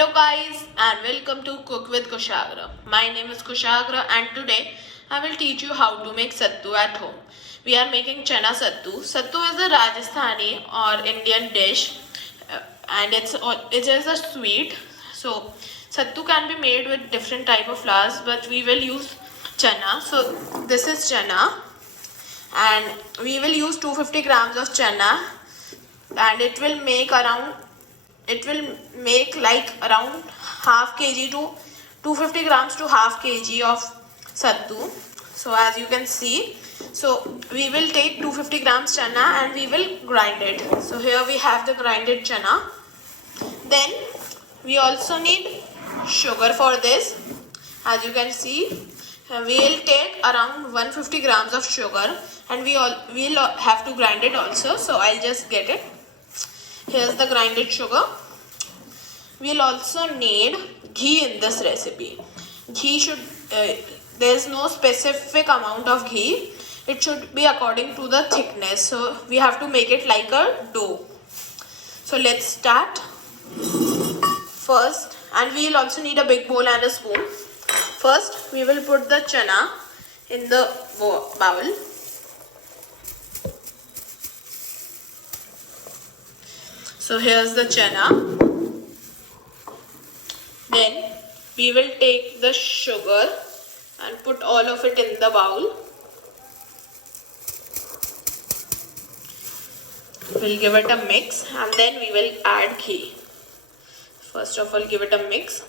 Hello guys and welcome to Cook with Kushagra. My name is Kushagra and today I will teach you how to make sattu at home. We are making chana sattu. Sattu is a Rajasthani or Indian dish and it is a sweet. So sattu can be made with different type of flours but we will use chana. So this is chana and we will use 250 grams of chana and it will make like around half kg to 250 grams to half kg of sattu. So as you can see, so we will take 250 grams chana and we will grind it. So here we have the grinded chana. Then we also need sugar for this. As you can see, we will take around 150 grams of sugar and we'll have to grind it also. So I'll just get it. Here's the grinded sugar. We'll also need ghee in this recipe. Ghee should, there's no specific amount of ghee. It should be according to the thickness. So we have to make it like a dough. So let's start. First, and we'll also need a big bowl and a spoon. First, we will put the chana in the bowl. So here's the chana. Then we will take the sugar and put all of it in the bowl. We'll give it a mix and then we will add ghee. First of all, give it a mix.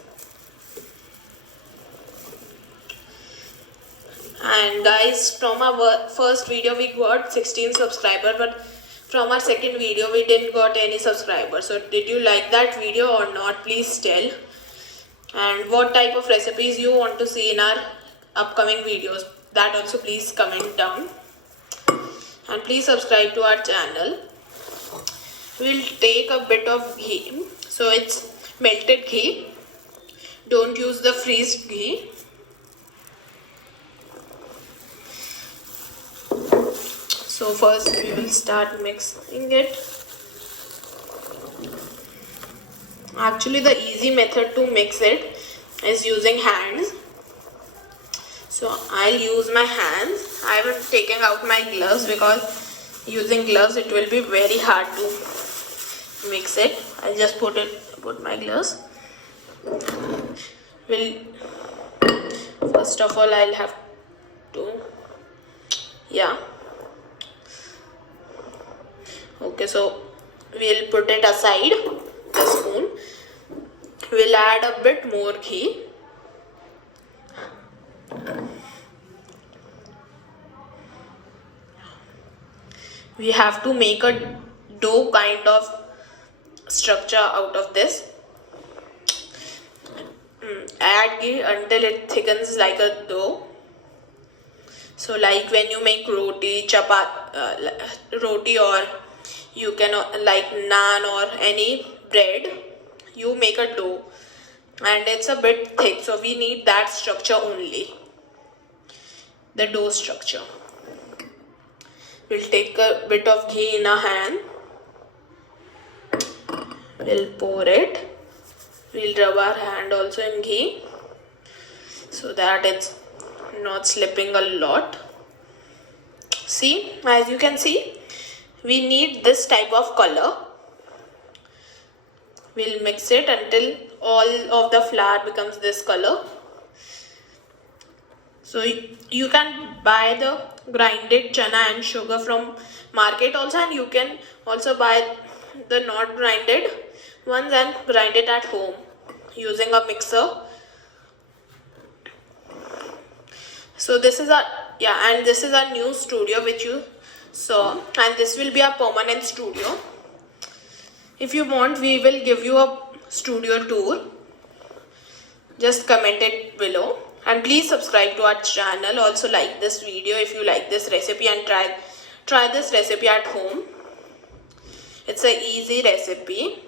And guys, from our first video we got 16 subscribers, but from our second video we didn't got any subscribers. So did you like that video or not? Please tell. And what type of recipes you want to see in our upcoming videos, that also please comment down. And please subscribe to our channel. We'll take a bit of ghee. So it's melted ghee. Don't use the freezed ghee. So first we will start mixing it. Actually the easy method to mix it is using hands. So I'll use my hands. I haven't taken out my gloves because using gloves it will be very hard to mix it. I'll just put my gloves. First of all I'll have to, okay, so we'll put it aside, the spoon. We'll add a bit more ghee. We have to make a dough kind of structure out of this. Add ghee until it thickens like a dough. So like when you make roti, roti, or you can like naan or any bread, you make a dough and it's a bit thick, so we need that structure only, the dough structure. We'll take a bit of ghee in our hand. We'll pour it. We'll rub our hand also in ghee so that it's not slipping a lot. See, as you can see, we need this type of color. We'll mix it until all of the flour becomes this color. So you can buy the grinded chana and sugar from market also, and you can also buy the not grinded ones and grind it at home using a mixer. So this is our new studio which you saw, and this will be our permanent studio. If you want, we will give you a studio tour. Just comment it below and please subscribe to our channel. Also like this video if you like this recipe and try this recipe at home. It's an easy recipe.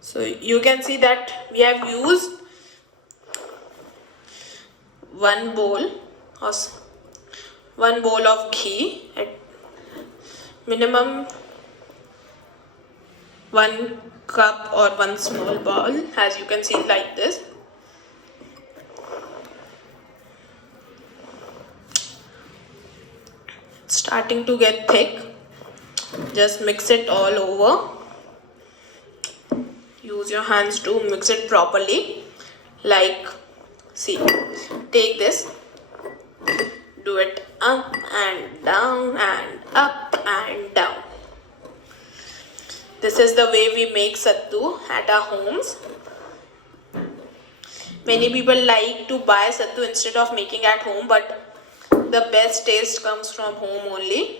So you can see that we have used one bowl of ghee at minimum 1 cup or 1 small bowl, as you can see, like this. It's starting to get thick. Just mix it all over. Use your hands to mix it properly. Like, see, take this, do it up and down and up and down. This is the way we make sattu at our homes. Many people like to buy sattu instead of making at home, but the best taste comes from home only.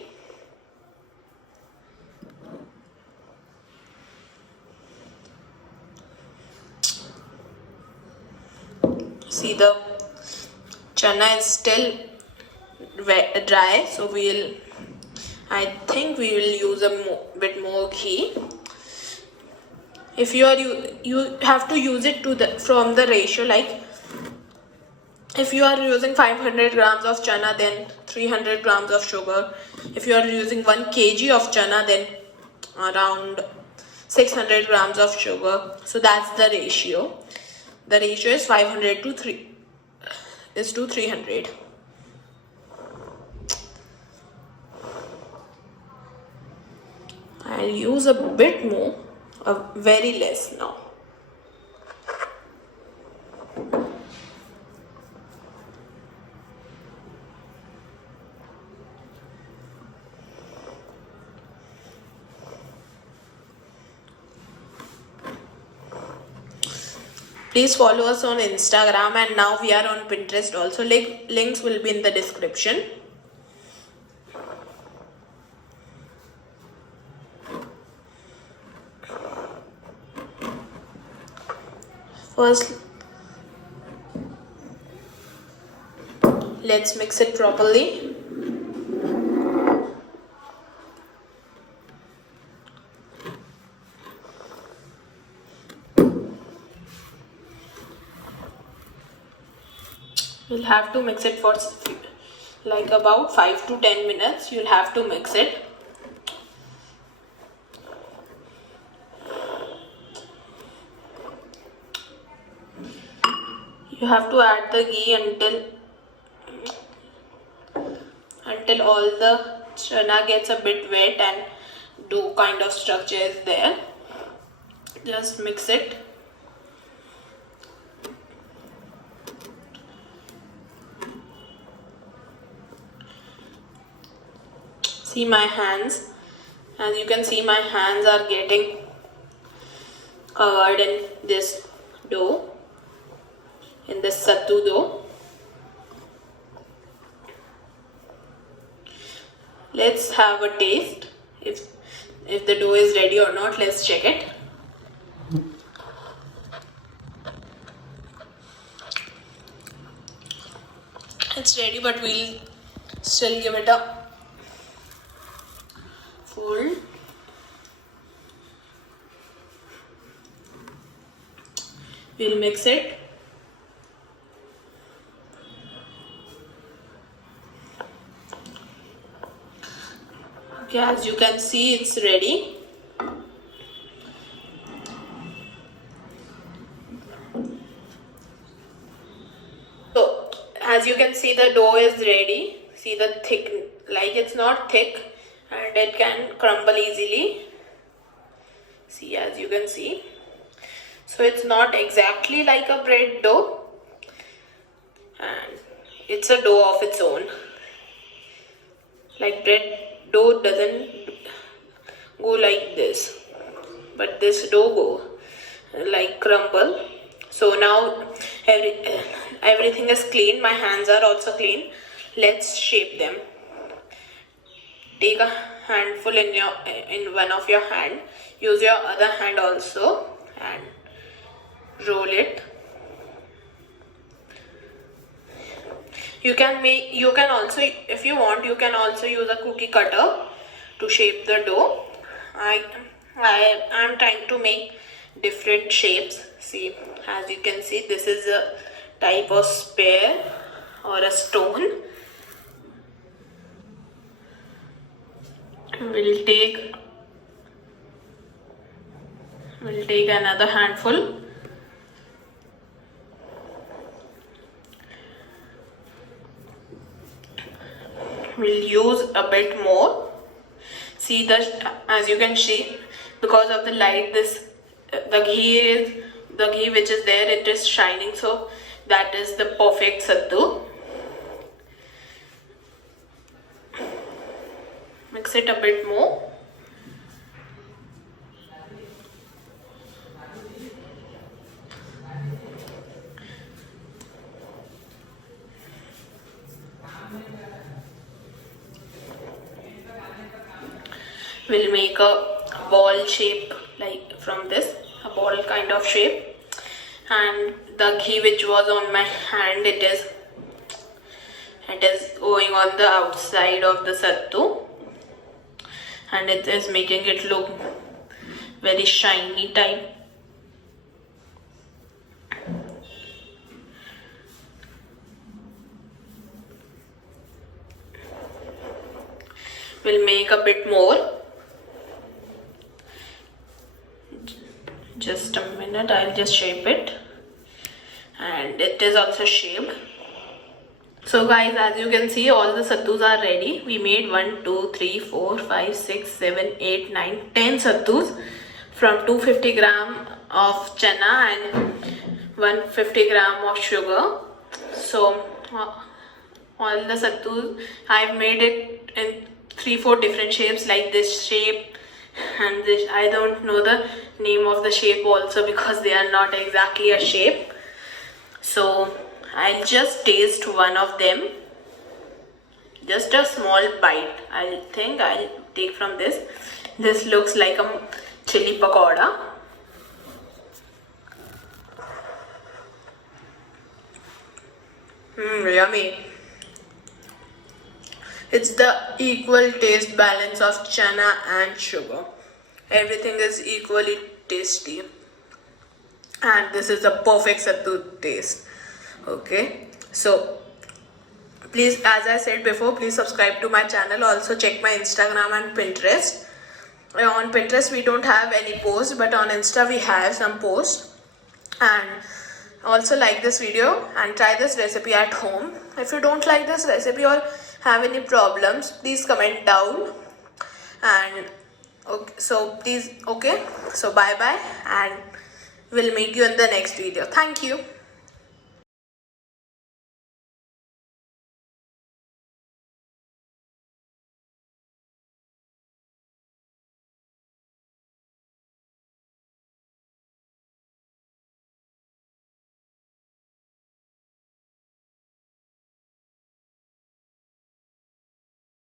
See, the chana is still dry, so I think we will use a bit more ghee. If you have to use it from the ratio, like if you are using 500 grams of chana, then 300 grams of sugar. If you are using 1 kg of chana, then around 600 grams of sugar. So that's the ratio. The ratio is 500 to 300. I'll use a bit more, very less now. Please follow us on Instagram, and now we are on Pinterest also. Links will be in the description. First, let's mix it properly. You'll have to mix it for like about 5 to 10 minutes. You'll have to mix it. You have to add the ghee until all the chana gets a bit wet and dough kind of structure is there. Just mix it. See my hands. As you can see, my hands are getting covered in this dough, in this sattu dough. Let's have a taste. If the dough is ready or not, let's check it. It's ready, but we'll still give it a fold. We'll mix it. Okay, as you can see, it's ready. So, as you can see, the dough is ready. See the thick, like it's not thick and it can crumble easily. See, as you can see. So it's not exactly like a bread dough, and it's a dough of its own. Like bread dough doesn't go like this, but this dough go like crumble. So now everything is clean. My hands are also clean. Let's shape them. Take a handful in one of your hand. Use your other hand also and roll it. You can also, if you want, you can also use a cookie cutter to shape the dough. I am trying to make different shapes. See, as you can see, this is a type of spear or a stone. We'll take We'll take another handful. We'll use a bit more. See, as you can see, because of the light, the ghee which is there, it is shining, so that is the perfect sattu. Mix it a bit more. We'll make a ball shape, like from this, a ball kind of shape, and the ghee which was on my hand, it is going on the outside of the sattu, and it is making it look very shiny type. We'll make a bit more. Just a minute, I'll just shape it, and it is also shaped. So guys, as you can see, all the sattus are ready. We made 1, 2, 3, 4, 5, 6, 7, 8, 9, 10 sattus from 250 gram of chana and 150 gram of sugar. So all the sattus, I've made it in 3-4 different shapes, like this shape and this. I don't know the name of the shape also because they are not exactly a shape. So I'll just taste one of them, just a small bite. I think I'll take from this. This looks like a chili pakoda. Yummy. It's the equal taste balance of chana and sugar. Everything is equally tasty. And this is the perfect sattu taste. Okay. So, please, as I said before, please subscribe to my channel. Also check my Instagram and Pinterest. On Pinterest, we don't have any posts, but on Insta, we have some posts. And also like this video and try this recipe at home. If you don't like this recipe or have any problems, please comment down. And okay, so please, okay, so bye bye, and we'll meet you in the next video. Thank you.